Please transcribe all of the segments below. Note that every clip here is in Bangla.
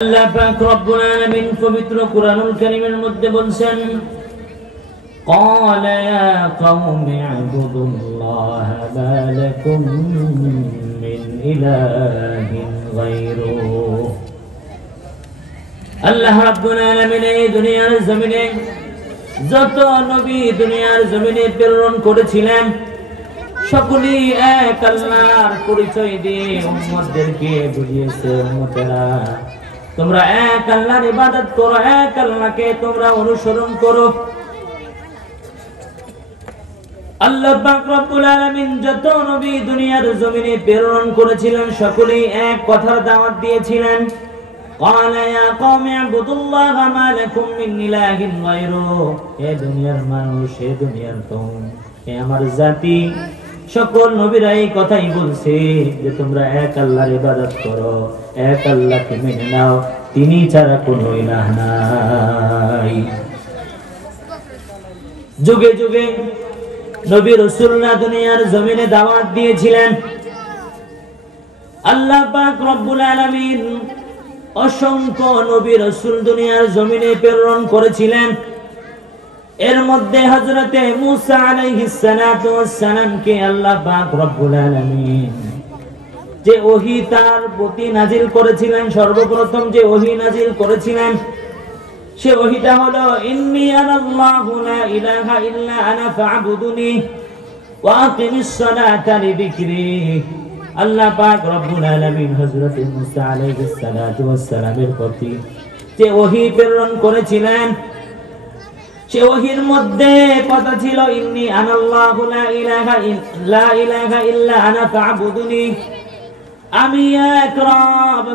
আল্লাহ পাক রব্বুল আলামিন পবিত্র কুরআনুল কারীমের মধ্যে বলছেন ক্বালা ইয়া কওমি ইবুদুল্লাহা মা লাকুম মিন ইলাহিন গায়রুহু। আল্লাহ রাব্বুল আলামিন এই দুনিয়ার জমিনে যত নবী দুনিয়ার জমিনে প্রেরণ করেছিলেন সকলেই এক আল্লাহর পরিচয় দিয়ে উম্মতদেরকে বুঝিয়েছে, উম্মতেরা তোমরা এক আল্লাহর ইবাদত করো, এক আল্লাহকে তোমরা অনুসরণ করো। আল্লাহ পাক রব্বুল আলামিন যত নবী দুনিয়ার জমিনে প্রেরণ করেছিলেন সকলেই এক কথার দাওয়াত দিয়েছিলেন, ক্বালা ইয়া কওমি ইবুদুল্লাহা মা লাকুম মিন ইলাহিন গায়রুহু। হে দুনিয়ার মানুষ, হে দুনিয়ার কওম, হে আমার জাতি, সকল নবীরা এই কথাই বলছে যে তোমরা এক আল্লাহর ইবাদত করো, এক আল্লাহকে মেনে নাও, তিনি ছাড়া কোনো ইলাহ নাই। যুগে যুগে নবী রাসূলরা দুনিয়ার জমিনে দাওয়াত দিয়েছিলেন। আল্লাহ পাক রব্বুল আলামিন অসংখ্য নবী রাসূল দুনিয়ার জমিনে প্রেরণ করেছিলেন। এর মধ্যে হযরতে মূসা আলাইহিস সালাতু ওয়াস সালামকে আল্লাহ পাক রব্বুল আলামিন যে ওহী তার প্রতি নাজিল করেছিলেন, সর্বপ্রথম যে ওহী নাজিল করেছিলেন সে ওহীটা হলো ইন্নী আনাল্লাহু লা ইলাহা ইল্লা আনা ফা'বুদুনি ওয়া আকিমিস সালাতা লিযিকরি। আল্লাহ পাক রব্বুল আলামিন হযরতে মূসা আলাইহিস সালাতু ওয়াস সালামের প্রতি যে ওহী প্রেরণ করেছিলেন সে ওহীর মধ্যে কথা ছিল ইন্নী আনাল্লাহু লা ইলাহা ইল্লা আনা ফা'বুদুনি, আমি এক রব,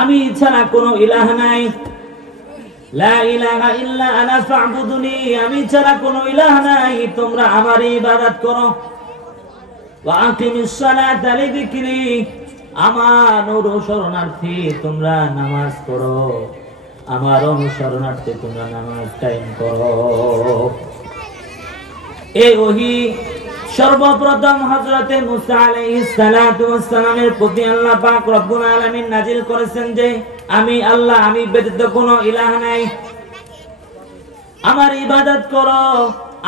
আমি ছাড়া কোনো ইলাহ নাই। লা ইলাহা ইল্লা আনা ফা'বুদুনি, আমি ছাড়া কোনো ইলাহ নাই, তোমরা আমার ইবাদত করো। ওয়া আকিমিস সালাতা লিযিকরি, আমার অনুসরণার্থে তোমরা নামাজ পড়ো, আমার অনুসরণার্থে তোমরা নামাজ কায়েম করো। এই ওহী সর্বপ্রথম হযরতে মূসা আলাইহিস সালাতু ওয়াস সালামের প্রতি আল্লাহ পাক রব্বুল আলামিন নাজিল করেছেন যে আমি আল্লাহ, আমি ব্যতীত কোনো ইলাহ নাই, আমার ইবাদত করো,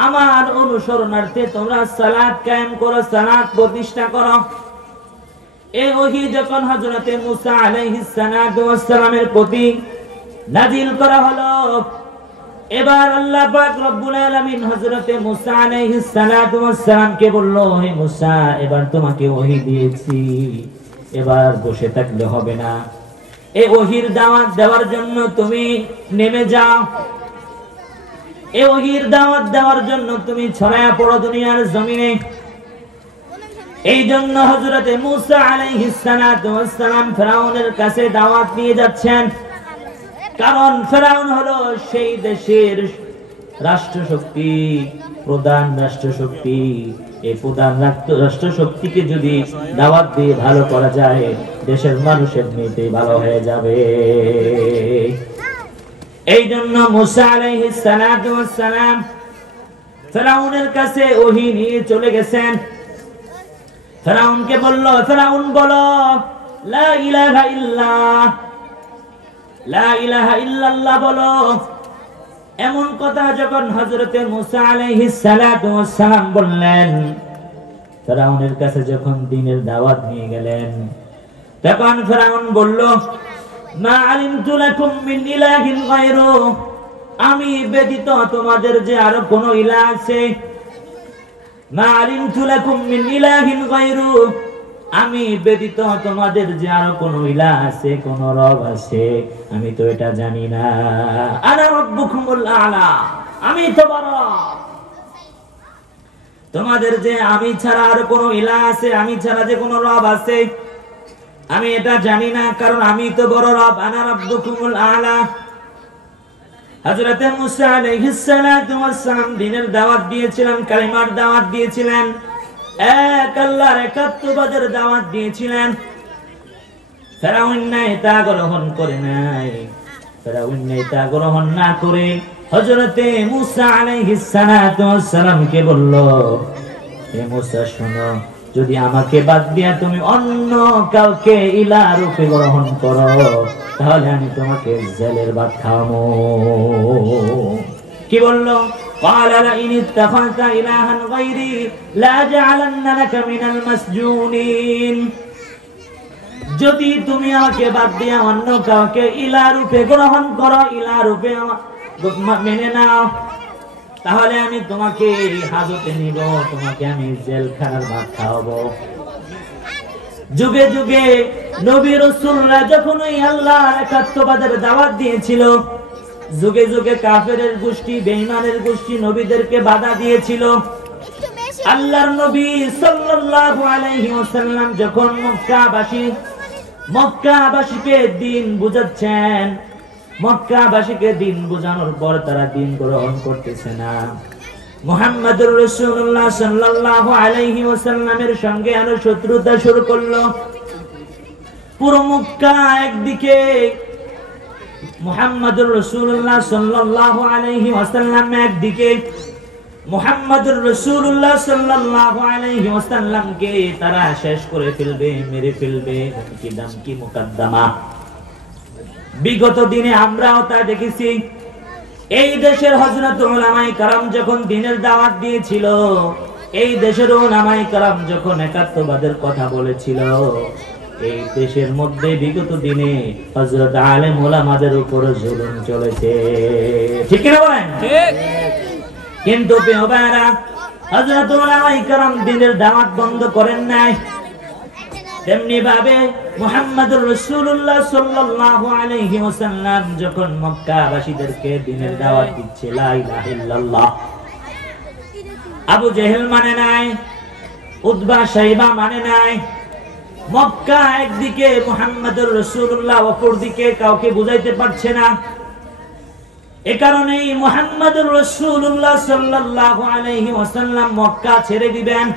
আমার অনুসরণার্থে তোমরা সালাত কায়েম করো, সালাত প্রতিষ্ঠা করো। এই ওহী যখন হযরতে মূসা আলাইহিস সালাতু ওয়াস সালামের প্রতি নাজিল করা হলো, এবার আল্লাহ পাক রব্বুল আলামিন হযরতে মূসা আলাইহিস সালাতু ওয়াস সালামকে বলল, হে মূসা, এবার তোমাকে ওহী দিয়েছি, এবার বসে থাকলে হবে না, এই ওহীর দাওয়াত দেওয়ার জন্য তুমি নেমে যাও, এই ওহীর দাওয়াত দেওয়ার জন্য তুমি ছড়ায়া পড়ো দুনিয়ার জমিনে। এই জন্য হযরতে মূসা আলাইহিস সালাতু ওয়াস সালাম ফেরাউনের কাছে দাওয়াত নিয়ে যাচ্ছেন, কারণ ফেরাউন হলো সেই দেশের রাষ্ট্রশক্তি, প্রধান রাষ্ট্রশক্তি। এই প্রধান রাষ্ট্রশক্তিকে যদি দাওয়াত দিয়ে ভালো করা যায়, দেশের মানুষ এমনিতেই ভালো হয়ে যাবে। এই জন্য মূসা আলাইহিস সালাতু ওয়াস সালাম ফেরাউনের কাছে ওহী নিয়ে চলে গেছেন। ফেরাউনকে বলল, ফেরাউন বলো লা ইলাহা ইল্লাল্লাহ, লা ইলাহা ইল্লাল্লাহ বলো। এমন কথা যখন হযরতে মূসা আলাইহিস সালাতু ওয়াস সালাম বললেন, ফেরাউনের কাছে যখন দ্বীনের দাওয়াত নিয়ে গেলেন, তখন ফেরাউন বলল, মা আলিমতু লাকুম মিন ইলাহিন গায়রু, আমি ব্যতীত তোমাদের যে আরো কোন ইলাহ আছে। মা আলিমতু লাকুম মিন ইলাহিন গায়রু, আমি ব্যতীত তোমাদের যে আরো কোন ইলাহ আছে, কোন রব আছে, আমি তো এটা জানি না। আনা রাব্বুকুমুল আ'লা, আমি তো বড়। তোমাদের যে আমি ছাড়া আর কোন ইলাহ আছে, আমি ছাড়া যে কোন রব আছে, আমি এটা জানি না, কারণ আমি তো বড় রব। আনা রাব্বুকুমুল আ'লা। হযরতে মূসা আলাইহিস সালাতু ওয়াস সালাম দ্বীনের দাওয়াত দিয়েছিলেন, কালিমার দাওয়াত দিয়েছিলেন, এক আল্লাহর একাত্মবাদের দাওয়াত দিয়েছিলেন। ফেরাউন তা গ্রহণ করে নাই। ফেরাউন তা গ্রহণ না করে হযরতে মূসা আলাইহিস সালাতু ওয়াস সালামকে বলল, হে মূসা শোনো, যদি আমাকে বাদ দিয়া তুমি অন্য কাউকে ইলাহ রূপে গ্রহণ করো, তাহলে আমি তোমাকে জেলের ভাত খাওয়াবো। কি বললো? قال لئن اتخذت إلها غيري لأجعلنك من المسجونين। যদি তুমি আমাকে বাদ দিয়ে অন্য কাউকে ইলাহ রূপে গ্রহণ করো, ইলাহ রূপে মেনে নাও, তাহলে আমি তোমাকে হাজতে নিব, তোমাকে আমি জেলখানার ভাত খাওয়াবো। যুগে যুগে নবী রাসূলরা যখন ওই আল্লাহর একাত্মবাদের দাওয়াত দিয়েছিল, যুগে যুগে কাফেরের গোষ্ঠী, বেঈমানের গোষ্ঠী নবীদেরকে বাধা দিয়েছিল। আল্লাহর নবী সাল্লাল্লাহু আলাইহি ওয়াসাল্লাম যখন মক্কাবাসীকে দ্বীন বুঝাচ্ছেন, মক্কাবাসীকে দ্বীন বোঝানোর পর তারা দ্বীন গ্রহণ করতেছে না, মুহাম্মদুর রাসূলুল্লাহ সাল্লাল্লাহু আলাইহি ওয়াসাল্লামের সঙ্গে আরো শত্রুতা শুরু করলো। পুরো মক্কা একদিকে, মুহাম্মদুর রাসূলুল্লাহ সাল্লাল্লাহু আলাইহি ওয়াসাল্লাম একদিকে, মুহাম্মদুর রাসূলুল্লাহ সাল্লাল্লাহু আলাইহি ওয়াসাল্লামকে তারা শেষ করে ফেলবে, মেরে ফেলবে। কি দাম কি মুকদ্দমা! বিগত দিনে আমরাও তা দেখেছি। এই দেশের হযরত উলামায়ে কেরাম যখন দ্বীনের দাওয়াত দিয়েছিল, এই দেশের উলামায়ে কেরাম যখন একাত্মবাদের কথা বলেছিল, এই দেশের মধ্যে বিগত দিনে হযরত আলেম উলামাদের উপর জুলুম চলেছে। ঠিক কি না বলেন? ঠিক। কিন্তু প্রিয় ভাইরা, হযরত উলামায়ে কেরাম দ্বীনের দাওয়াত বন্ধ করেন নাই। তেমনি ভাবে মুহাম্মদুর রাসূলুল্লাহ সাল্লাল্লাহু আলাইহি ওয়াসাল্লাম যখন মক্কাবাসীদেরকে দ্বীনের দাওয়াত দিচ্ছে, লা ইলাহা ইল্লাল্লাহ, আবু জেহেল মানে নাই, উতবা শাইবা মানে নাই। মক্কা একদিকে, মুহাম্মদুর রাসূলুল্লাহ অপরদিকে, কাউকে বুঝাইতে পারছে না। এ কারণেই মুহাম্মদুর রাসূলুল্লাহ সাল্লাল্লাহু আলাইহি ওয়াসাল্লাম মক্কা ছেড়ে দিবেন।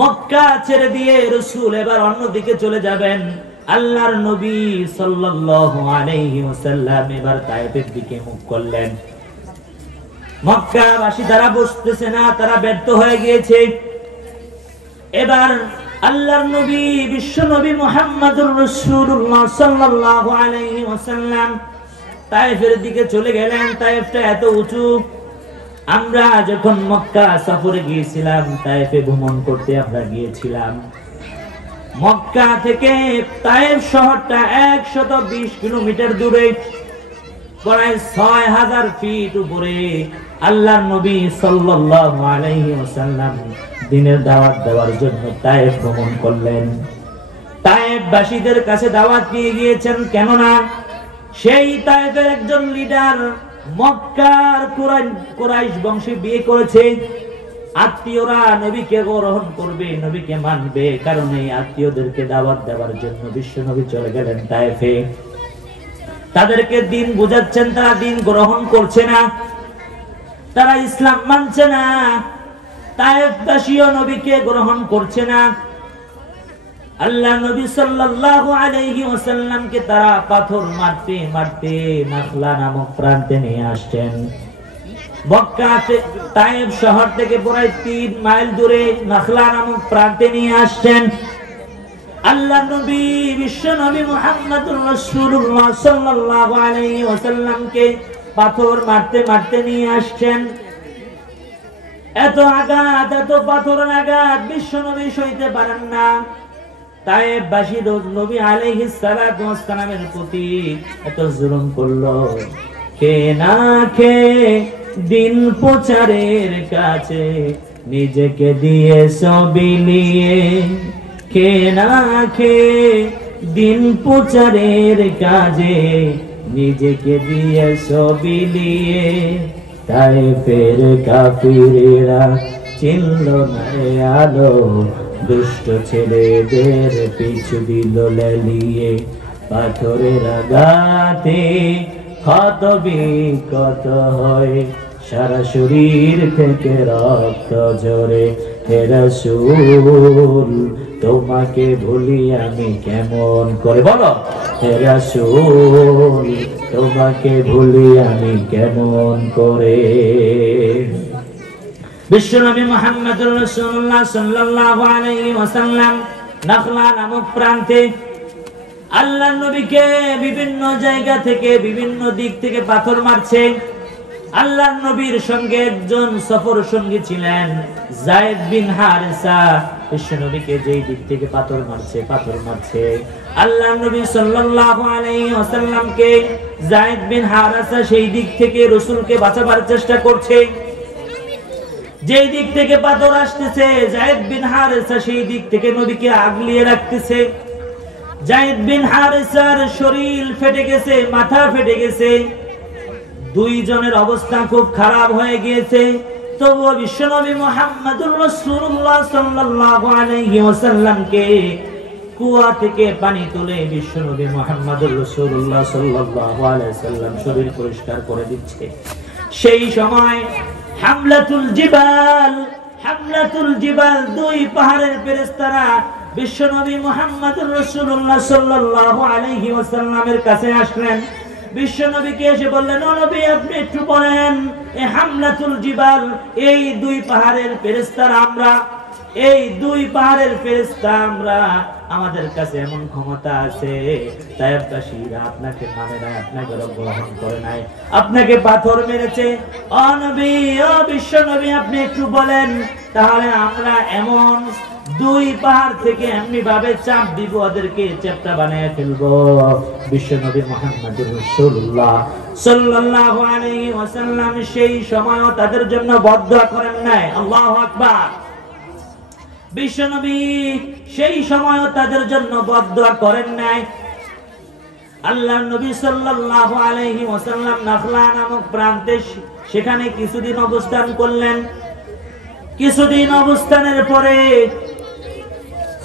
মক্কা ছেড়ে দিয়ে রাসূল এবার অন্যদিকে চলে যাবেন। আল্লাহর নবী সাল্লাল্লাহু আলাইহি ওয়াসাল্লাম এবার তায়েফের দিকে মুখ করলেন। মক্কাবাসী তারা বুঝতেছে না, তারা ব্যর্থ হয়ে গিয়েছে। এবার আল্লাহর নবী, বিশ্ব নবী মুহাম্মদুর রাসূলুল্লাহ সাল্লাল্লাহু আলাইহি ওয়াসাল্লাম তায়েফের দিকে চলে গেলেন। তায়েফটা এত উঁচু, আমরা যখন মক্কা সফরে গিয়েছিলাম, তায়েফে ভ্রমণ করতে আমরা গিয়েছিলাম। মক্কা থেকে তায়েফ শহরটা 120 কিলোমিটার দূরে, প্রায় 6000 ফিট উপরে। আল্লাহর নবী সাল্লাল্লাহু আলাইহি ওয়াসাল্লাম দ্বীনের দাওয়াত দেওয়ার জন্য তায়েফ ভ্রমণ করলেন। তায়েফবাসীদের কাছে দাওয়াত নিয়ে গিয়েছেন, কেননা সেই তায়েফের একজন লিডার মক্কার কুরাইশ বংশে বিয়ে করেছে। আত্মীয়রা নবীকে গ্রহণ করবে, নবীকে মানবে, কারণ এই আত্মীয়দেরকে দাওয়াত দেওয়ার জন্য বিশ্ব নবী চলে গেলেন তায়েফে। তাদেরকে দ্বীন বুঝাচ্ছেন, তারা দ্বীন গ্রহণ করছে না, তারা ইসলাম মানছে না। তায়েফবাসীও নবীকে গ্রহণ করছে না। আল্লাহ নবী সাল্লাল্লাহু আলাইহি ওয়াসাল্লামকে তারা পাথর মারতে মারতে নাখলা নামক প্রান্তে নিয়ে আসছেন। মক্কা তায়েফ শহর থেকে প্রায় 3 মাইল দূরে নাখলা নামক প্রান্তে নিয়ে আসছেন। আল্লাহ নবী, বিশ্ব নবী মুহাম্মদুর রাসূলুল্লাহ সাল্লাল্লাহু আলাইহি ওয়াসাল্লামকে পাথর মারতে মারতে নিয়ে আসছেন। এত আঘাত, এত পাথরের আঘাত বিশ্ব নবী সইতে পারেন না। তায়েফবাসী নবী আলাইহিস সালাতু ওয়াস সালামের প্রতি এত জুলুম করলো। কে না কে দিন প্রচারের কাছে নিজেকে দিয়ে সবই নিয়ে, কে না কে দিন প্রচারের কাজে নিজেকে দিয়ে সবই নিয়ে। তায়েফের কাফিরেরা চিনল না আলো, দুষ্ট ছেলেদের পিছু দিল লেলিয়ে। পাথরের আঘাতে ক্ষত বিক্ষত হয়, সারা শরীর থেকে রক্ত ঝরে। হে রাসূল, তোমাকে ভুলি আমি কেমন করে, বলো হে রাসূল, তোমাকে ভুলি আমি কেমন করে। বিশ্বনবী মুহাম্মদুর রাসূলুল্লাহ সাল্লাল্লাহু আলাইহি ওয়াসাল্লাম নাখলা নামক প্রান্তে আল্লাহর নবীকে বিভিন্ন জায়গা থেকে বিভিন্ন দিক থেকে পাথর মারছে। আল্লাহর নবীর সঙ্গে একজন সফর সঙ্গী ছিলেন যায়েদ বিন হারেসা। বিশ্ব নবীকে যেই দিক থেকে পাথর মারছে আল্লাহর নবী সাল্লাল্লাহু আলাইহি ওয়াসাল্লামকে যায়েদ বিন হারেসা সেই দিক থেকে রাসূলকে বাঁচাবার চেষ্টা করছে। যেই দিক থেকে পাথর আসতেছে যায়েদ বিন হারেসা সেই দিক থেকে নবীকে আগলিয়ে রাখতেছে। যায়েদ বিন হারেসার শরীর ফেটে গেছে, মাথা ফেটে গেছে, দুইজনের অবস্থা খুব খারাপ হয়ে গিয়েছে। তবুও বিশ্বনবী মুহাম্মদুর রাসূলুল্লাহ সাল্লাল্লাহু আলাইহি ওয়াসাল্লামকে কুয়া থেকে পানি তুলে বিশ্বনবী মুহাম্মদুর রাসূলুল্লাহ সাল্লাল্লাহু আলাইহি ওয়াসাল্লাম শরীর পরিষ্কার করে দিচ্ছে। সেই সময় হামলাতুল জিবাল দুই পাহাড়ের ফেরেশতারা বিশ্বনবী মুহাম্মদুর রাসূলুল্লাহ সাল্লাল্লাহু আলাইহি ওয়াসাল্লামের কাছে আসলেন। বিশ্বনবীকে এসে বললেন, ও নবী আপনি একটু বলেন, এই হামলাতুল জিবাল, এই দুই পাহাড়ের ফেরেশতারা আমরা, এই দুই পাহাড়ের ফেরেশতা আমরা, আমাদের কাছে এমন ক্ষমতা আছে তায়েফবাসীরা আপনাকে মানে না, আপনাকে গ্রহণ করে নাই, আপনাকে পাথর মেরেছে। ও নবী, ও বিশ্বনবী আপনি একটু বলেন, তাহলে আমরা এমন দুই পাহাড় থেকে এমনি ভাবে চাপ দিব, ওদেরকে চ্যাপ্টা বানিয়ে ফেলবো। বিশ্বনবী মুহাম্মদুর রাসূলুল্লাহ সাল্লাল্লাহু আলাইহি ওয়াসাল্লাম সেই সময় তাদের জন্য বদদুয়া করেন নাই। আল্লাহু আকবার। বিশ্বনবী সেই সময় তাদের জন্য বদদুয়া করেন নাই। আল্লাহর নবী সাল্লাল্লাহু আলাইহি ওয়াসাল্লাম নাখলা নামক প্রান্তে সেখানে কিছুদিন অবস্থান করলেন। কিছুদিন অবস্থানের পরে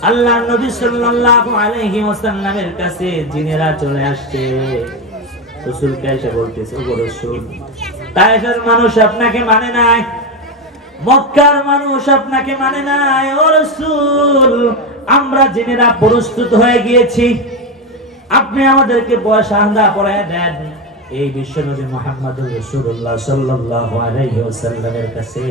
আল্লাহর নবী সাল্লাল্লাহু আলাইহি ওয়াসাল্লামের কাছে জিনেরা চলে আসছে। রাসূলকে এসে বলতেছে, ও রাসূল, তায়েফের মানুষ আপনাকে মানে নাই, মক্কার মানুষ আপনাকে মানে নাই। ও রাসূল, আমরা জিনেরা প্রস্তুত হয়ে গিয়েছি, আপনি আমাদেরকে শাহাদা পড়ায় দেন। এই বিশ্বনবী মুহাম্মদুর রাসূলুল্লাহ সাল্লাল্লাহু আলাইহি ওয়াসাল্লামের কাছে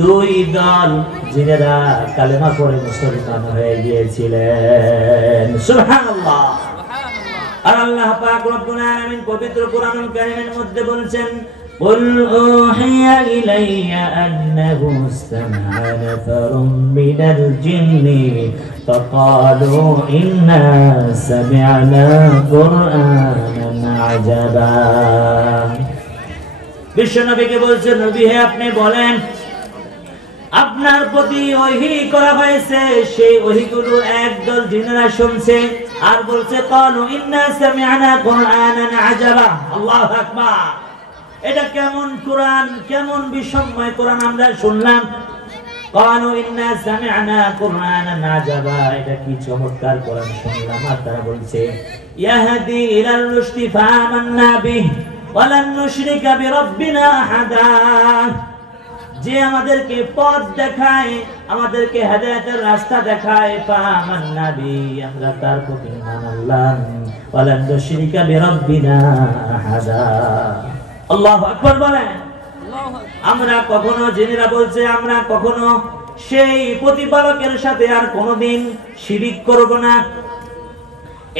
দুই দল জিনেরা কালেমা পড়ে মুসলমান হয়ে গিয়েছিলেন। সুবহানাল্লাহ। আর আল্লাহ পাক রব্বুল আলামিন পবিত্র কোরআনুল কারীমের মধ্যে বলেছেন, قل أوحي إلي أنه استمع نفر من الجن فقالوا إنا سمعنا قرآنا عجبا। বিশ্বনবীকে বলছেন, নবী হে আপনি বলেন, আপনার প্রতি ওহী করা হয়েছে, সেই ওহীগুলো একদল জিনেরা শুনছে আর বলছে, قالوا إنا سمعنا قرآنا عجبا। আল্লাহু আকবার। এটা কেমন কোরআন, কেমন বিস্ময় কোরআন আমরা শুনলাম। قالوا إنا سمعنا قرآنا عجبا, এটা কি চমৎকার কোরআন শুনলাম। আর তারা বলছে, ইয়াহদি ইলার রুশদি ফাআমান্না বিহি ওয়ালান নুশরিকা বিরাব্বিনা আহাদা, যে আমাদেরকে পথ দেখায়, আমাদেরকে হেদায়েতের রাস্তা দেখায়, ফাআমান্না বিহি, আমরা তার প্রতি ঈমান আনলাম, ওয়ালান নুশরিকা বিরাব্বিনা আহাদা। আল্লাহু আকবার বলেন। আমরা কখনো, জিনেরা বলছে, আমরা কখনো সেই প্রতিপালকের সাথে আর কোনোদিন শিরিক করব না।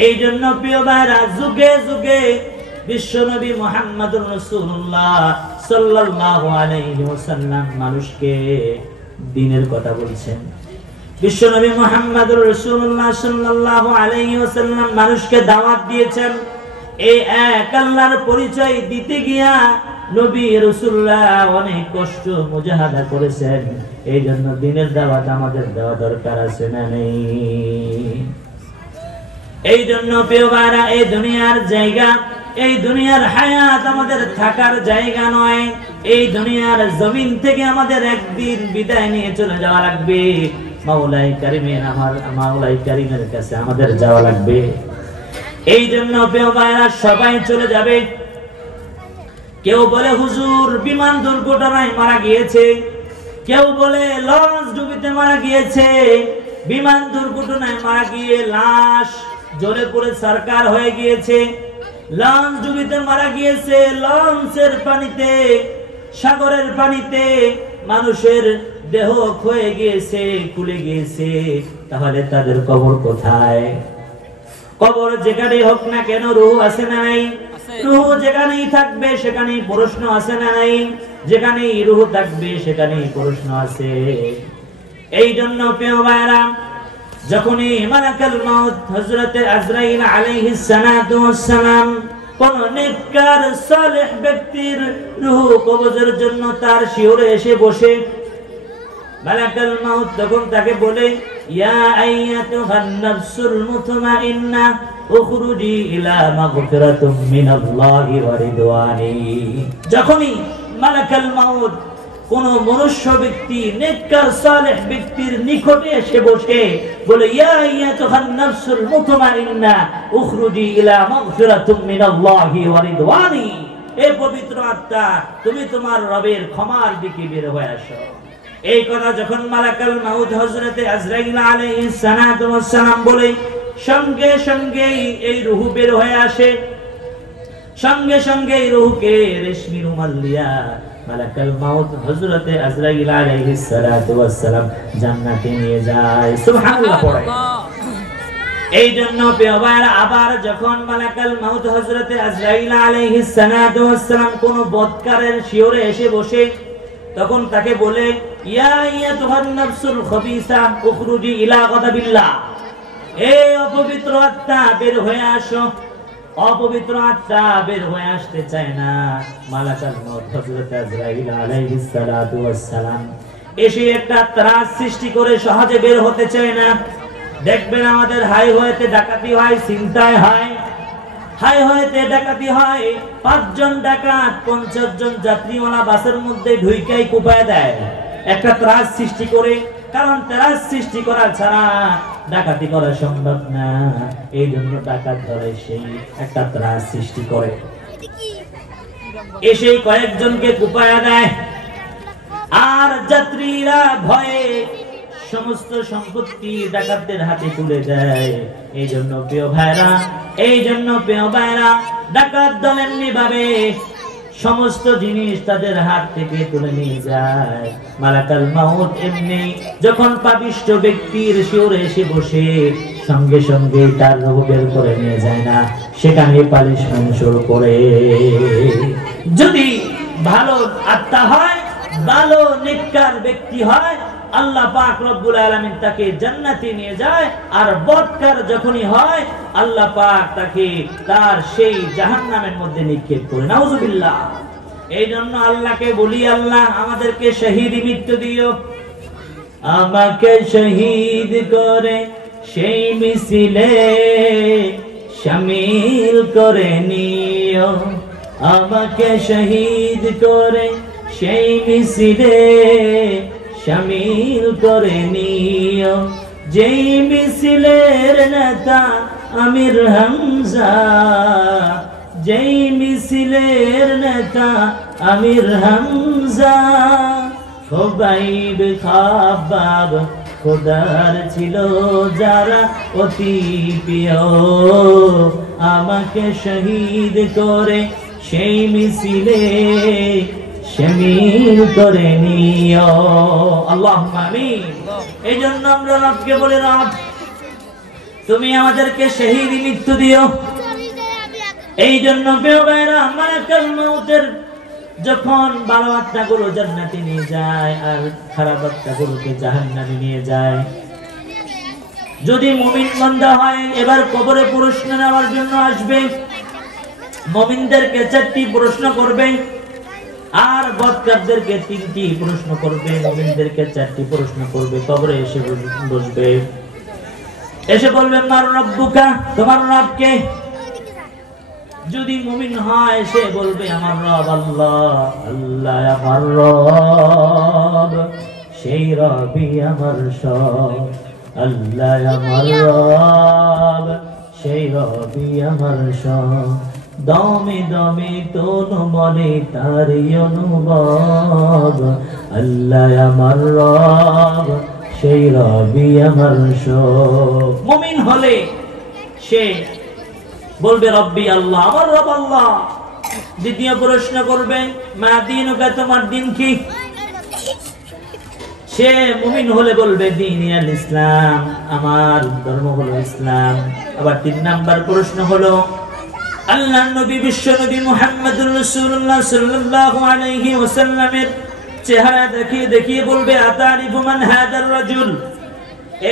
এই জন্য প্রিয় ভাইরা, যুগে যুগে বিশ্বনবী মুহাম্মদুর রাসূলুল্লাহ সাল্লাল্লাহু আলাইহি ওয়াসাল্লাম মানুষকে দ্বীনের কথা বলছেন। বিশ্বনবী মুহাম্মদুর রাসূলুল্লাহ সাল্লাল্লাহু আলাইহি ওয়াসাল্লাম মানুষকে দাওয়াত দিয়েছেন। এই এক আল্লাহর পরিচয় দিতে গিয়া নবী রাসূলুল্লাহ অনেক কষ্ট মুজাহাদা করেছেন। এই জন্য দ্বীনের দাওয়াত আমাদের দেওয়া দরকার আছে না নেই? এই জন্য প্রিয় ভাইরা, এই দুনিয়ার জায়গা, এই দুনিয়ার হায়াত আমাদের থাকার জায়গা নয়। এই দুনিয়ার জমিন থেকে আমাদের একদিন বিদায় নিয়ে চলে যাওয়া লাগবে। মাওলাই কারীমের কাছে আমাদের যাওয়া লাগবে। এই জন্য প্রিয় ভাইরা, সবাই চলে যাবে। কেউ বলে হুজুর বিমান দুর্ঘটনায় মারা গিয়েছে, কেউ বলে লঞ্চ ডুবিতে মারা গিয়েছে। বিমান দুর্ঘটনায় মারা গিয়ে লাশ জ্বলে পুড়ে সরকার হয়ে গিয়েছে। লঞ্চ ডুবিতে মারা গিয়েছে, লঞ্চের পানিতে, সাগরের পানিতে মানুষের দেহ ক্ষয়ে গিয়েছে, খুলে গিয়েছে। তাহলে তাদের কবর কোথায়? কবর যেখানে হোক না কেন রূহ আছে না নাই? রূহ যেখানেই থাকবে সেখানেই প্রশ্ন আছে না নাই? যেখানেই রূহ থাকবে সেখানেই প্রশ্ন আছে। এই জন্য প্রিয় ভাইরা, যখনই মালাকুল মাউত হযরতে আজরাইল আলাইহিস সালাতু ওয়াস সালাম কোন নেককার সালেহ ব্যক্তির রূহ কবজের জন্য তার শিয়রে এসে বসে, মালাকুল মাউত তখন তাকে বলে, ইয়া আইয়াতুহান নাফসুল মুতমাইন্না উখরুজি ইলা মাগফিরাতুম মিনাল্লাহি ওয়া রিদওয়ানি। যখনই মালাকুল মাউত কোন মনুষ্য ব্যক্তি নেককার সালেহ ব্যক্তির নিকটে এসে বসে বলে, ইয়া আইয়াতুহান নাফসুল মুতমাইন্না উখরুজি ইলা মাগফিরাতুম মিনাল্লাহি ওয়া রিদওয়ানি, হে পবিত্র আত্মা, তুমি তোমার রবের ক্ষমার দিকে বের হয়ে আসো। এই কথা যখন মালাকুল মাউত হযরতে আজরাইল আলাইহিস সালাতু ওয়াস সালাম বলে, সঙ্গে সঙ্গে এই রূহ বের হয়ে আসে। সঙ্গে সঙ্গে এই রূহকে রেশমি রুমাল দিয়া মালাকুল মাউত হযরতে আজরাইল আলাইহিস সালাতু ওয়াস সালাম জান্নাতে নিয়ে যায়। সুবহানাল্লাহ পড়ে। এই জন্য প্রিয় ভাইরা, আবার যখন মালাকুল মাউত হযরতে আজরাইল আলাইহিস সালাতু ওয়াস সালাম কোন বদকারের শিয়রে এসে বসে, তখন তাকে বলে, ইয়া আইয়াতুহান নাফসুল খবিসা উখরুজি ইলা গাদাবিল্লাহ, হে অপবিত্র আত্মা বের হয়ে আসো। অপবিত্র আত্মা বের হয়ে আসতে চায় না। মালাকুল মাউত হযরত আজরাইল আলাইহিস সালাতু ওয়াস সালাম এসে একটা ত্রাস সৃষ্টি করে সহজে বের হতে চায় না। দেখবেন আমাদের হাইওয়েতে ডাকাতি হয়, ছিনতাই হয়, হাইওয়েতে ডাকাতি হয়, 5 জন ডাকাত 50 জন যাত্রীওয়ালা বাসের মধ্যে ঢুইকাই কুপায় দেয়, একটা ত্রাস সৃষ্টি করে। কারণ ত্রাস সৃষ্টি করা ছাড়া ডাকাতি করা সম্ভব না। এই জন্য ডাকাত ধরে সেই একটা ত্রাস সৃষ্টি করে, এসে কয়েকজনকে কুপায়া দেয়, আর যাত্রীরা ভয়ে সমস্ত সম্পত্তি ডাকাতদের হাতে তুলে দেয়। এই জন্য প্রিয় ভাইরা, ডাকাত দল এমনি ভাবে সমস্ত জিনিস তাদের হাত থেকে তুলে নিয়ে যায়। মালাকুল মাউত এমনি যখন পাপিষ্ঠ ব্যক্তির শিয়রে এসে বসে, সঙ্গে সঙ্গে তার রূহ বের করে নিয়ে যায় না, সেখানে পানিশমেন্ট শুরু করে। যদি ভালো আত্মা হয়, ভালো নেককার ব্যক্তি হয়, আল্লাহ পাক রব্বুল আলামিন তাকে জান্নাতে নিয়ে যায়। আর বদকার যখনই হয়, আল্লাহ পাক তাকে তার সেই জাহান্নামের মধ্যে নিক্ষেপ করে। নাউজুবিল্লাহ। এই জন্য আল্লাহকে বলি, আল্লাহ আমাদেরকে শহীদ মৃত্যু দিও, আমাকে শহীদ করে সেই মিছিলে শামিল করে নিও, আমাকে শহীদ করে সেই মিছিলে শামিল করে নিও, যেই মিছিলের নেতা আমির হামজা, যেই মিছিলের নেতা আমির হামজা, খুবাইব খাবাব খোদার ছিল যারা অতি প্রিয়, আমাকে শহীদ করে সেই মিছিলে শামিল করে নিও। আল্লাহুম্মা আমিন। এই জন্য আমরা রবকে বলি, রব তুমি আমাদেরকে শহীদ মৃত্যু দিও। এই জন্য প্রিয় ভাইরা, মালাকুল মাউতের যখন ভালো আত্মাগুলো জান্নাতে নিয়ে যায় আর খারাপ আত্মাগুলোকে জাহান্নামে নিয়ে যায়। যদি মুমিন বান্দা হয়, এবার কবরে প্রশ্ন নেওয়ার জন্য আসবে। মুমিনদেরকে 4টি প্রশ্ন করবে, আর বদকারদেরকে 3টি প্রশ্ন করবে। মুমিনদেরকে 4টি প্রশ্ন করবে। কবরে এসে বসবে, এসে বলবে, মার রব্বুকা, তোমার রব কে? যদি মুমিন হয়, সে বলবে, আমার রব আল্লাহ। আল্লাহ আমার রব, সেই রবই আমার সব। আল্লাহ আমার রব, সেই রবি আমার সব। দমে দমে তনু মনে তারি অনুভব। আল্লাহ আমার রব, সেই রবি আমার সব। মুমিন হলে সে বলবে রব্বি আল্লাহ, আমার রব আল্লাহ। দ্বিতীয় প্রশ্ন করবে, মা দিনুকা, তোমার দিন কি? সে মুমিন হলে বলবে দীন আল ইসলাম, আমার ধর্ম হলো ইসলাম। আবার 3 নাম্বার প্রশ্ন হলো আল্লাহর নবী বিশ্ব নবী মুহাম্মদুর রাসূলুল্লাহ সাল্লাল্লাহু আলাইহি ওয়াসাল্লামের চেহারা দেখিয়ে বলবে আতারিফু মান হাদার রাজুল,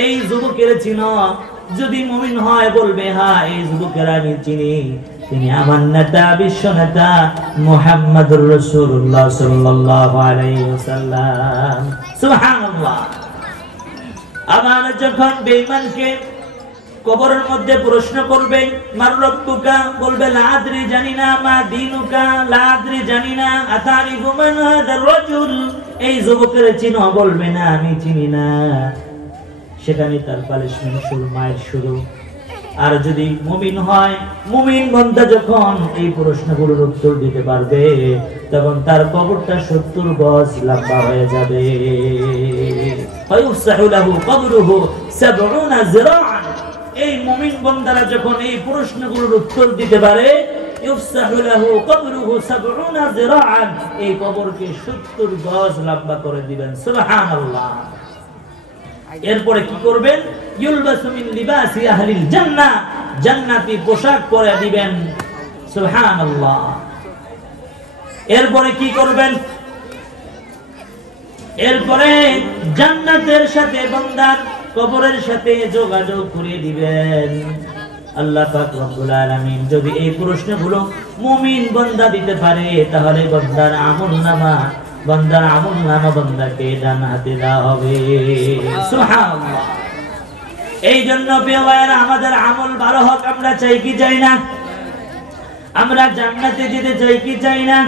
এই যুবকের চিনো? যদি মুমিন হয় বলবে হ্যাঁ এই যুবকের আমি চিনি, তিনি আমার নেতা, বিশ্ব নেতা মুহাম্মদুর রাসূলুল্লাহ সাল্লাল্লাহু আলাইহি ওয়াসাল্লাম। সুবহানাল্লাহ। আবার যখন বেঈমানকে কবরের মধ্যে প্রশ্ন করবে মার রব্বুকা, বলবে লা আদরি, জানি না। মা দীনুকা, লা আদরি, জানি না। আতারিফু মান হাদার রাজুল, এই যুবকের চিনো? বলবে না আমি চিনি না। সেখানে তার পানিশমেন্ট শুরু, মায়ের শুরু। আর যদি মুমিন হয়, মুমিন বান্দা যখন এই প্রশ্নগুলোর উত্তর দিতে পারবে তখন তার কবরটা 70 গজ লম্বা হয়ে যাবে। ফায়ুফসাহু লাহু কবরুহু 70 যিরাআন, এই মুমিন বান্দারা যখন এই প্রশ্নগুলোর উত্তর দিতে পারে, ইউফসাহু লাহু কবরুহু 70 যিরাআন, এই কবরকে 70 গজ লম্বা করে দিবেন। সুবহানাল্লাহ। এরপরে কি করবেন? ইউলবাসু মিন লিবাসি আহলিল জান্নাহ, জান্নাতি পোশাক পরে দিবেন। সুবহানাল্লাহ। এরপরে কি করবেন? এরপরে জান্নাতের সাথে বান্দার কবরের সাথে যোগাযোগ করে দিবেন। আল্লাহ পাক রব্বুল আলামিন যদি এই প্রশ্নগুলো মুমিন বান্দা দিতে পারে তাহলে বান্দার আমলনামা বান্দাকে ডান হাতে দেওয়া হবে। সুবহানাল্লাহ। এই জন্য প্রিয় ভাইরা, আমাদের আমল ভালো হোক আমরা চাই কি চাই না? আমরা জান্নাতে যেতে চাই কি চাই না?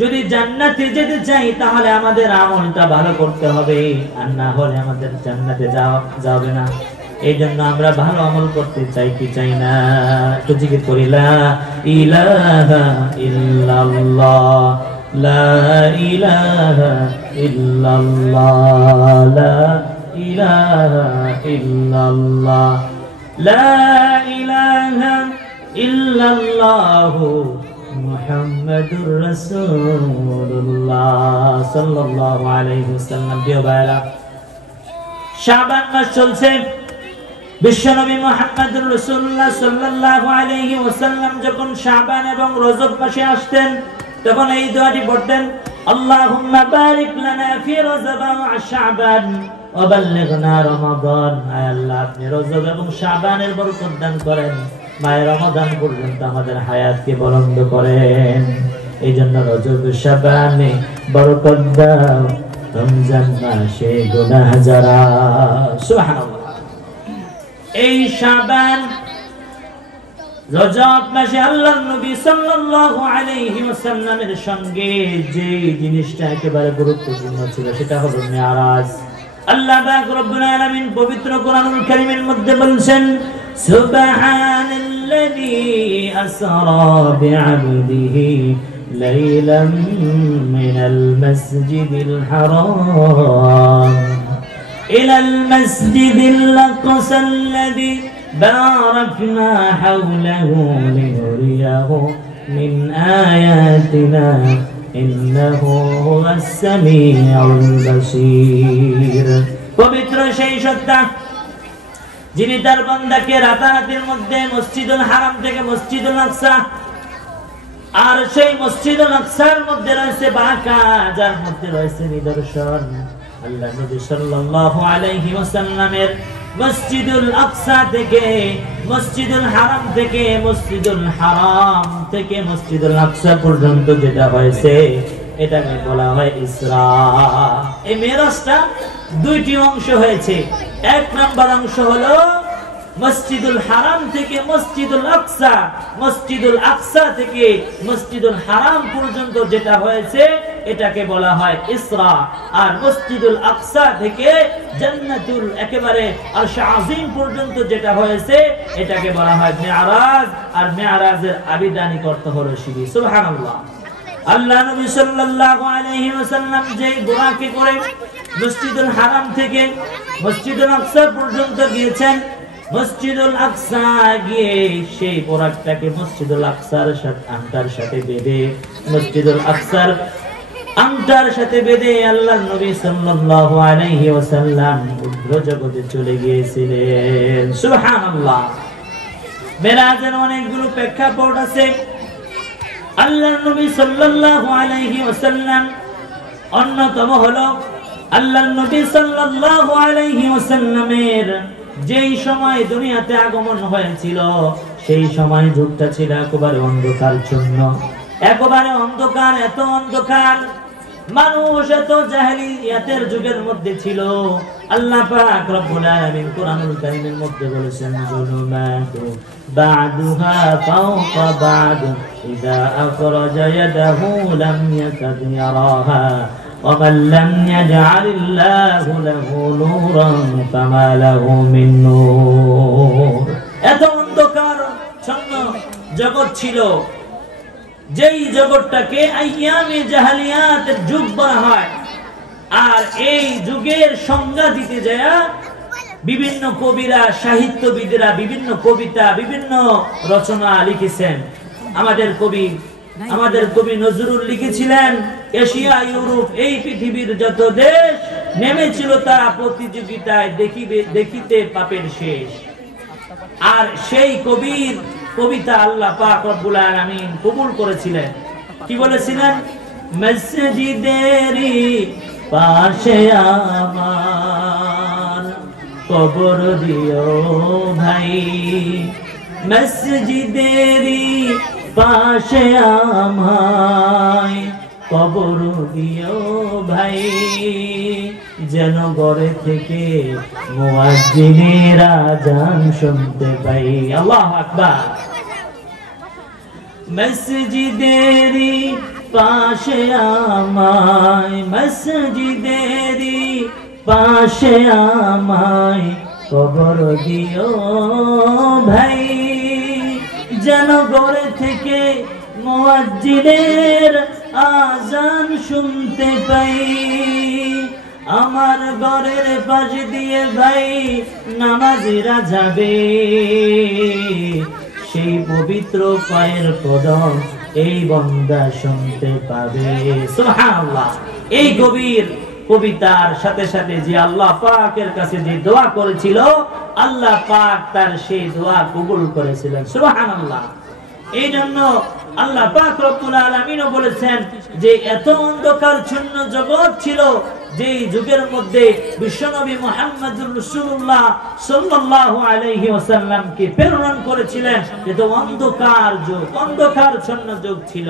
যদি জান্নাতে যেতে চাই তাহলে আমাদের আমলটা ভালো করতে হবে, আর না হলে আমাদের জান্নাতে যাবে না। এই জন্য আমরা ভালো আমল করতে চাই কি চাই না? একটু জিকির করি লা ইলাহা ইল্লাল্লাহ, লা ইলাহা ইল্লাল্লাহ, লা ইলাহা ইল্লাল্লাহ, লা ইলাহা ইল্লাল্লাহ মুহাম্মাদুর রাসূলুল্লাহ সাল্লাল্লাহু আলাইহি ওয়াসাল্লাম। প্রিয় ভাইরা, শাবান মাস চলছে। বিশ্বনবী মুহাম্মদুর রাসূলুল্লাহ সাল্লাল্লাহু আলাইহি ওয়াসাল্লাম যখন শাবান এবং রজব মাসে আসতেন তখন এই দোয়াটি পড়তেন, আল্লাহুম্মা বারিক লানা ফি রজব ওয়া শাবান ওয়া বাল্লিগনা রমাদান। আয় আল্লাহ, আপনি রজব এবং শাবানের বরকত দান করেন, মাহে রমাদান পর্যন্ত আমাদের হায়াতকে বলন্দ করেন। এই জন্য রজব শাবানে বরকত দাও, রমজান মাসে গুনাহ যারা। সুবহানাল্লাহ। এই শাবান রজব মাসে আল্লাহর নবী সাল্লাল্লাহু আলাইহি ওয়াসাল্লামের সঙ্গে যে জিনিসটা একেবারে গুরুত্বপূর্ণ ছিল সেটা হলো মিরাজ। আল্লাহ পাক রব্বুল আলামিন পবিত্র কোরআনুল কারীমের মধ্যে বলেন, সুবহানাল্লাযী আসরা বিআবদিহি লাইলাম মিনাল মাসজিদিল হারাম ইলাল মাসজিদিল আকসাল্লাযী باركنا حوله لنريه من آياتنا إنه هو السميع البصير। পবিত্র সেই সত্তা যিনি তার বান্দাকে রাতারাতির মধ্যে মসজিদুল হারাম থেকে মসজিদুল আকসা, আর সেই মসজিদুল আকসার মধ্যে রয়েছে বারাকা, যার মধ্যে রয়েছে নিদর্শন। আল্লাহ নবী সাল্লাল্লাহু আলাইহি ওয়াসাল্লামের মসজিদুল আকসা থেকে মসজিদুল হারাম থেকে মসজিদুল আকসা পর্যন্ত যেটা হয়েছে এটাকে বলা হয় ইসরা। এই মিরাজটা দুইটি অংশ হয়েছে। এক নাম্বার অংশ হলো মসজিদুল হারাম থেকে মসজিদুল আকসা থেকে মসজিদুল হারাম পর্যন্ত যেটা হয়েছে এটাকে বলা হয় ইসরা। আর মসজিদুল আকসা থেকে জান্নাতুল একেবারে আরশ আজিম পর্যন্ত যেটা হয়েছে এটাকে বলা হয় মিরাজ। আর মিরাজের আবিধানিক অর্থ হলো সিঁড়ি। সুবহানাল্লাহ। আল্লাহ নবী সাল্লাল্লাহু আলাইহি ওয়াসাল্লাম যে বুরাকে করে মসজিদুল হারাম থেকে মসজিদুল আকসা পর্যন্ত গিয়েছেন, মসজিদুল আকসা গিয়ে সেই পোরাকটাকে মসজিদুল আকসার সাথে আঙ্কার সাথে বেঁধে মসজিদুল আকসার আংটার সাথে বেঁধে আল্লাহর নবী সাল্লাল্লাহু আলাইহি ওয়াসাল্লাম উগ্র জগতে চলে গিয়েছিলেন। সুবহানাল্লাহ। মেরাজের অনেকগুলো প্রেক্ষাপট আছে। আল্লাহর নবী সাল্লাল্লাহু আলাইহি ওয়াসাল্লাম অন্যতম হলো আল্লাহর নবী সাল্লাল্লাহু আলাইহি ওয়াসাল্লামের যেই সময় দুনিয়াতে আগমন হয়েছিল সেই সময় যুগটা ছিল একেবারে অন্ধকারচ্ছন্ন, একেবারে অন্ধকার, এত অন্ধকার, মানুষ এত জাহেলিয়াতের যুগের মধ্যে ছিল। আল্লাহ পাক রব্বুল আলামিন কোরআনুল কারীমের মধ্যে বলেছেন, যুলুমাতু বা'দুহা ফাওকা বা'দ ইযা আখরাজা ইয়াদাহু লাম ইয়াকাদ ইয়ারাহা ওয়া মান লাম ইয়াজআলিল্লাহু লাহু নূরান ফামা লাহু মিন নূর। এত অন্ধকার ছন্ন জগৎ ছিল, যেই জগৎটাকে আইয়ামে জাহেলিয়াতের যুগ বলা হয়। আর এই যুগের সংজ্ঞা দিতে যায় বিভিন্ন কবিরা, সাহিত্যবিদরা বিভিন্ন কবিতা, বিভিন্ন রচনা লিখেছেন। আমাদের কবি নজরুল লিখেছিলেন, এশিয়া, ইউরোপ, এই পৃথিবীর যত দেশ নেমেছিল তারা প্রতিযোগিতায় দেখিতে পাপের শেষ। আর সেই কবির কবিতা আল্লাহ পাক রব্বুল আলামিন কবুল করেছিলেন। কি বলেছিলেন? মসজিদেরই পাশে আমার কবর দিও ভাই, মসজিদেরই পাশে আমায় কবর দিও ভাই, যেন ঘরে থেকে মুয়াজ্জিনের আযান শুনতে পাই। আল্লাহু আকবার। মসজিদেরই পাশে আমায়, মসজিদেরই পাশে আমায় কবর দিও ভাই, যেন ঘরে থেকে মুয়াজ্জিনের আযান শুনতে পাই। আমার ঘরের পাশ দিয়ে ভাই নামাজিরা যাবে, সেই পবিত্র পায়ের কদম এই বান্দা শুনতে পাবে। সুবহানাল্লাহ। এই গভীর কবিতার সাথে সাথে যে আল্লাহ পাকের কাছে যে দোয়া করেছিল, আল্লাহ পাক তার সেই দোয়া কবুল করেছিলেন। সুবহানাল্লাহ। এই জন্য আল্লাহ পাক রব্বুল আলামিন বলেছেন যে এত অন্ধকারচ্ছন্ন জগৎ ছিল, যেই যুগের মধ্যে বিশ্বনবী মুহাম্মদুর রাসূলুল্লাহ সাল্লাল্লাহু আলাইহি ওয়াসাল্লামকে প্রেরণ করেছিলেন। এত অন্ধকার যুগ, অন্ধকারচ্ছন্ন যুগ ছিল,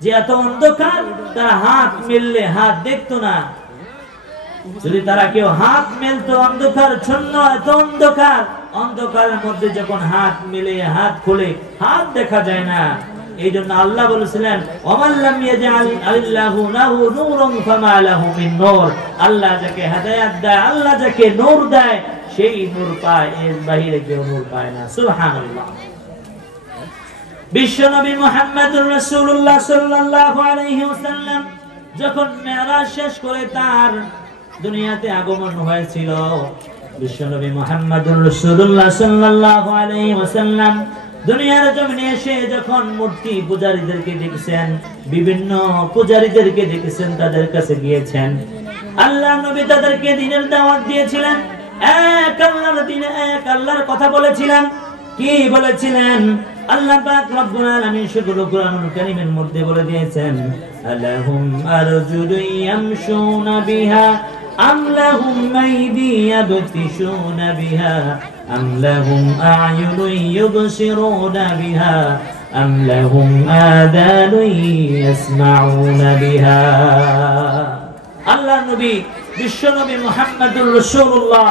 যে এত অন্ধকার তারা হাত মেললে হাত দেখতো না। যদি তারা কেউ হাত মেলতো, অন্ধকারচ্ছন্ন, এত অন্ধকার, অন্ধকারের মধ্যে যখন হাত মিলে হাত খুলে হাত দেখা যায় না। এই জন্য আল্লাহ বলেছিলেন, ওমান লাম ইয়াজআল আল্লাহু লাহু নূরুন ফামা লাহু মিন নূর। আল্লাহ যাকে হেদায়েত দেয়, আল্লাহ যাকে নূর দেয়, সেই নূর পায়, এর বাইরে কেউ নূর পায় না। সুবহানাল্লাহ। বিশ্বনবী মুহাম্মদুর রাসূলুল্লাহ সাল্লাল্লাহু আলাইহি ওয়াসাল্লাম যখন মেরাজ শেষ করে তার দুনিয়াতে আগমন হয়েছিল, বিশ্বনবী মুহাম্মদুর রাসূলুল্লাহ সাল্লাল্লাহু আলাইহি ওয়াসাল্লাম দুনিয়ার জমিনে এসে যখন মূর্তি পূজারীদেরকে দেখেছেন, বিভিন্ন পূজারীদেরকে দেখেছেন, তাদের কাছে গিয়েছেন, আল্লাহ নবী তাদেরকে দ্বীনের দাওয়াত দিয়েছিলেন, এক আল্লাহর দ্বীনে, এক আল্লাহর কথা বলেছিলেন। কি বলেছিলেন? আল্লাহ পাক রব্বুল আলামিন সেগুলো কোরআনুল কারীমের মধ্যে বলে দিয়েছেন, আলাহুম আরজুলুন ইয়ামশুনা বিহা আম লাহুম আইদি ইয়াবতিশুনা বিহা আম লাহুম আ'য়ুনুন ইউবসিরুনা বিহা আম লাহুম আযানুন ইয়াসমাউনা বিহা। আল্লাহ নবী বিশ্বনবী মুহাম্মদুর রাসূলুল্লাহ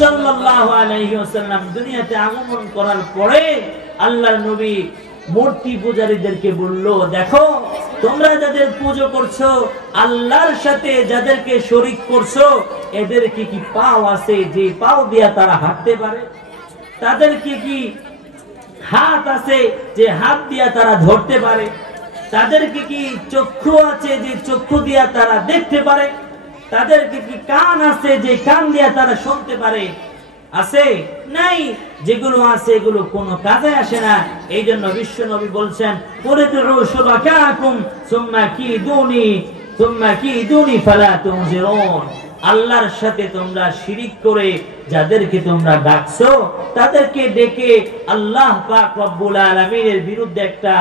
সাল্লাল্লাহু আলাইহি ওয়াসাল্লাম দুনিয়াতে আগমন করার পরে আল্লাহর নবী মূর্তি পূজারীদেরকে বলল, দেখো তোমরা যাদের পূজা করছো, আল্লাহর সাথে যাদেরকে শরীক করছো, এদেরকে কি পাও আছে যে পাও দিয়া তারা হাঁটতে পারে? তাদেরকে কি হাত আছে যে হাত দিয়া তারা ধরতে পারে? তাদেরকে কি চক্ষু আছে যে চক্ষু দিয়া তারা দেখতে পারে? তাদেরকে কি কান আছে যে কান দিয়া তারা শুনতে পারে? আছে? নাই। যেগুলো আছে এগুলো কোনো কাজে আসে না। এই জন্য বিশ্ব নবী বলছেন, সুম্মা কিদুনি ফালা তুনজিরুন। আল্লাহর সাথে তোমরা শিরিক করে যাদেরকে তোমরা ডাকছো তাদেরকে ডেকে আল্লাহ পাক রব্বুল আলামিনের বিরুদ্ধে একটা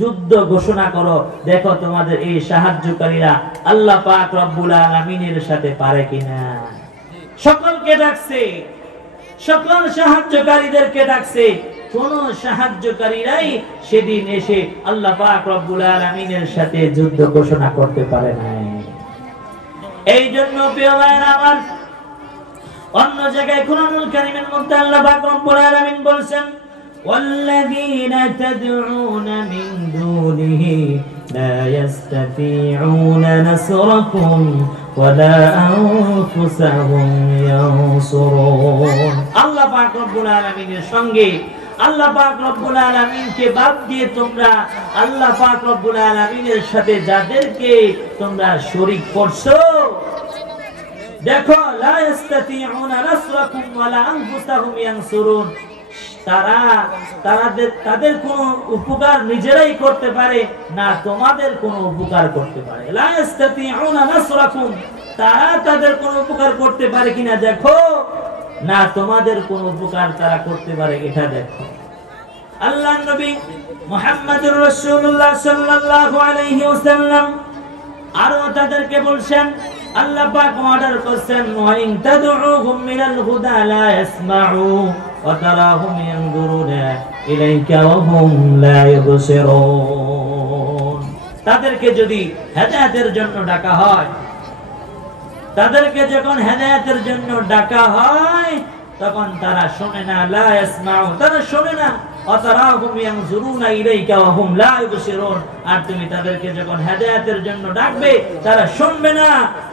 যুদ্ধ ঘোষণা করো, দেখো তোমাদের এই সাহায্যকারীরা আল্লাহ পাক রব্বুল আলামিনের সাথে পারে কিনা। সকলকে ডাকছে, সকল সাহায্যকারীদেরকে ডাকছে, কোন সাহায্যকারীরাই সেদিন এসে আল্লাহ পাক রব্বুল আলামিনের সাথে যুদ্ধ ঘোষণা করতে পারে নাই। এই জন্য প্রিয় ভাইরা আমার, অন্য জায়গায় কুরআনুল কারীমের মধ্যে আল্লাহ পাক রব্বুল আলামিন বলেন, والذين تدعون من دونه لا يستطيعون نصركم ولا أنفسهم ينصرون। আল্লাহ পাক রব্বুল আলামিনের সঙ্গে আল্লাহ পাক রব্বুল আলামিনকে বাদ দিয়ে তোমরা আল্লাহ পাক রব্বুল আলামিনের সাথে যাদেরকে তোমরা শরীক করছো, দেখো লা ইস্তাতিউনা নাসরাকুম ওয়ালা আনফুসাহুম ইয়ানসুরুন, তাদের কোনো উপকার নিজেরাই করতে পারে না, তোমাদের কোনো উপকার করতে পারে। লা ইস্তাতিউনা নাসরাকুম, তারা তাদের কোনো উপকার করতে পারে কিনা দেখো, না তোমাদের কোনো উপকার তারা করতে পারে এটা দেখো। আল্লাহর নবী মুহাম্মদুর রাসূলুল্লাহ সাল্লাল্লাহু আলাইহি ওয়াসাল্লাম আরো তাদেরকে বলছেন, আল্লাহ পাক অর্ডার করেছেন, ওয়া ইন তাদউহুম মিনাল হুদা লা ইয়াসমাউ ওয়া তারাহুম ইয়ানজুরুনা ইলাইকা ওয়া হুম লা ইউবসিরুন। তাদেরকে যদি হেদায়েতের জন্য ডাকা হয়, তাদেরকে যখন হেদায়েতের জন্য ডাকা হয় তখন তারা শোনে না, লা ইয়াসমাউ, তারা শোনে না, ওয়া তারাহুম ইয়ানজুরুনা ইলাইকা ওয়া হুম লা ইউবসিরুন। আর তুমি তাদেরকে যখন হেদায়েতের জন্য ডাকবে তারা শুনবে না,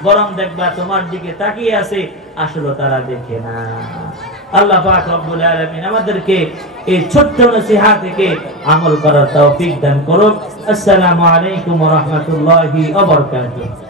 বরং দেখবা তোমার দিকে তাকিয়ে আছে, আসলে তারা দেখে না। আল্লাহ পাক রব্বুল আলামিন আমাদেরকে এই ছোট্ট নসিহত থেকে আমল করার তৌফিক দান করুন। আসসালামু আলাইকুম ওয়া রাহমাতুল্লাহি ওয়া বারাকাতুহু।